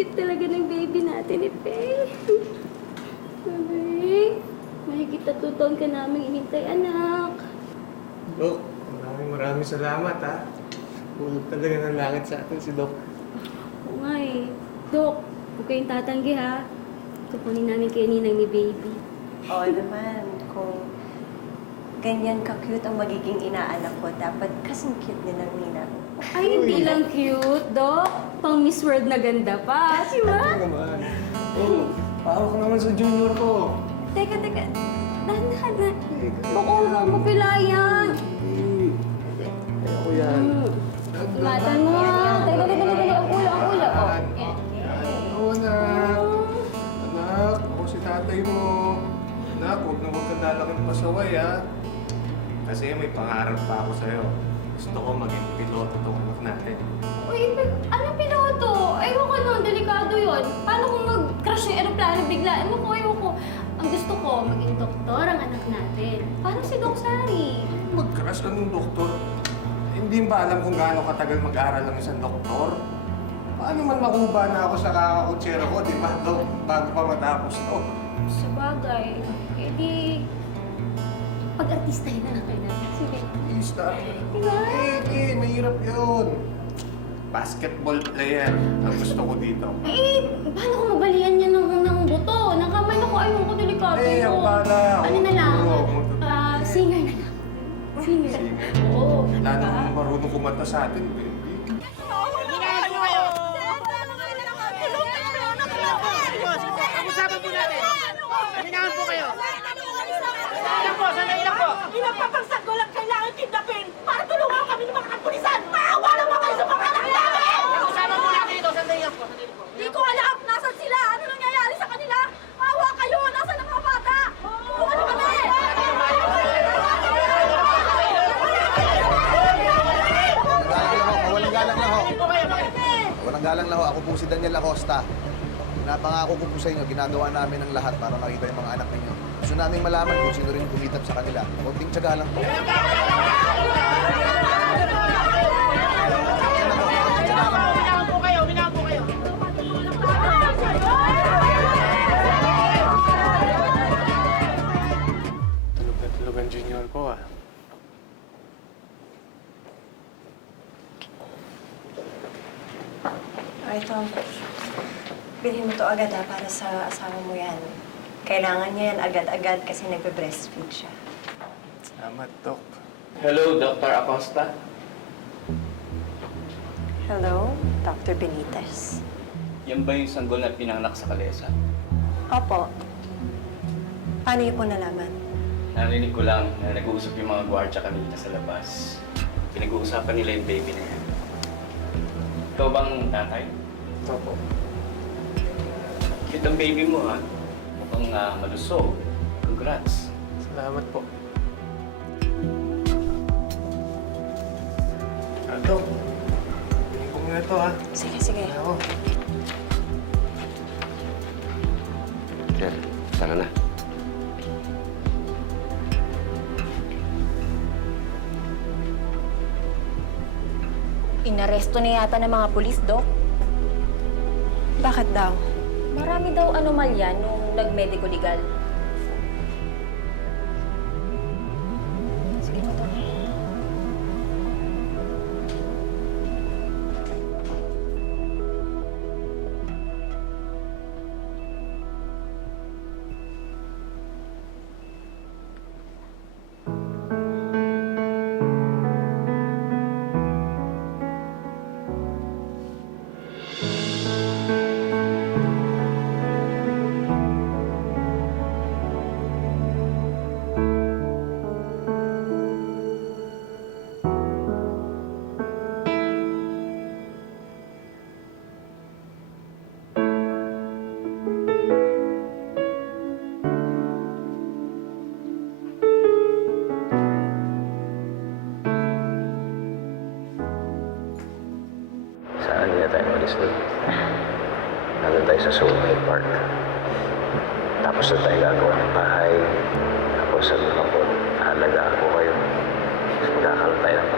cute talaga ng baby natin ni Faye. Faye, mahigit 3 taon ka namin inintay, anak. Dok, maraming salamat ha. Hulog talaga ng langit sa atin si Dok. Oo nga eh. Dok, huwag kayong tatanggi ha. Kukunin namin kayo ninang ni baby. Oo naman, kung ganyan ka-cute ang magiging inaanak ko, dapat kasing cute din ang ninang. Ay, hindi lang cute, Dok. Pang Miss World na ganda pa, di ba? Ano naman? Oo, pawak naman sa junior ko. Teka. Dahan-dahan na. Bako, mapilayan. Ako yan. Ingatan mo ha. Teka. Ang ulo. Oh, yan. Oo, anak. Anak, ako si tatay mo. Anak, huwag na huwag kang lalaking pasaway, ha? Kasi may pangarap pa ako sa'yo. Gusto ko maging piloto itong anak natin. Uy, anong piloto? Ayoko nun, delikado yun. Paano kung mag-crash yung aeroplano bigla? Ayoko. Ang gusto ko, maging doktor ang anak natin. Parang si Doc Sari. Mag-crush ka ng doktor. Hindi ba alam kung gaano katagal mag-aral ang isang doktor? Paano man makuha na ako sa kakakutsero ko, di ba, Dok? Bago pa matapos to. Sa bagay, edi pag-artistahin na lang kayo natin. Sige. Star. Diba? Mahirap yun. Basketball player ang gusto ko dito. Paano kung mabalian niya ng buto? Ng kamay na ko, ayoko, delikado yun. Ang bala. Ano na lang? Oo. Singer na lang. Singer. Oo. Wala namang marunong kumanta sa atin, baby. Pag-usapan po natin. Pamingahan po kayo. Sandali lang po. Ilang papagsag ko lang kailangan kidnapin para tulungan kami ng mga kapulisan! Maawa naman kayo sa mga anak namin! Pag-usapan po natin ito. Sandali lang po. Di ko alam! Nasaan sila? Ano nangyayari sa kanila? Maawa kayo! Nasaan ang mga bata? Tulungan niyo kami! Walang galang lang ho. Walang galang lang ho. Ako po si Daniel Acosta. Napangako ko po sa inyo, ginagawa namin ang lahat para makita yung mga anak ninyo. Gusto namin malaman kung sino rin kumitap sa kanila. Kunting tiyaga lang po. Pamingahan po kayo. Tulog ang junior ko, ah. Ay, Tom. Bilhin mo to agad para sa asawa mo yan. Kailangan niya yan agad-agad kasi nagbe-breastfeed siya. Salamat, Dok. Hello, Dr. Acosta. Hello, Dr. Benitez. Yan ba yung sanggol na pinanganak sa kalesa? Opo. Paano niyo po nalaman? Narinig ko lang na nag-uusap yung mga gwardiya kanina sa labas. Pinag-uusapan nila yung baby na yan. Ikaw bang tatay? Opo. Cute ang baby mo, ha? Mukhang malusog. Congrats. Salamat po. Dok. Hindi ko muna ito, ha? Sige. Ako. Sir, tara na. Inaresto na yata ng mga pulis, Dok. Bakit daw? Marami daw anomalya nung nag-medico legal. Sige mo, Dok. Saan niya tayo ulis doon? Nandun tayo sa Soulmate Park. Tapos na tayo gagawa ng bahay. Tapos sabi ko po, halagaan ko kayo. Tapos magkakaroon tayo ng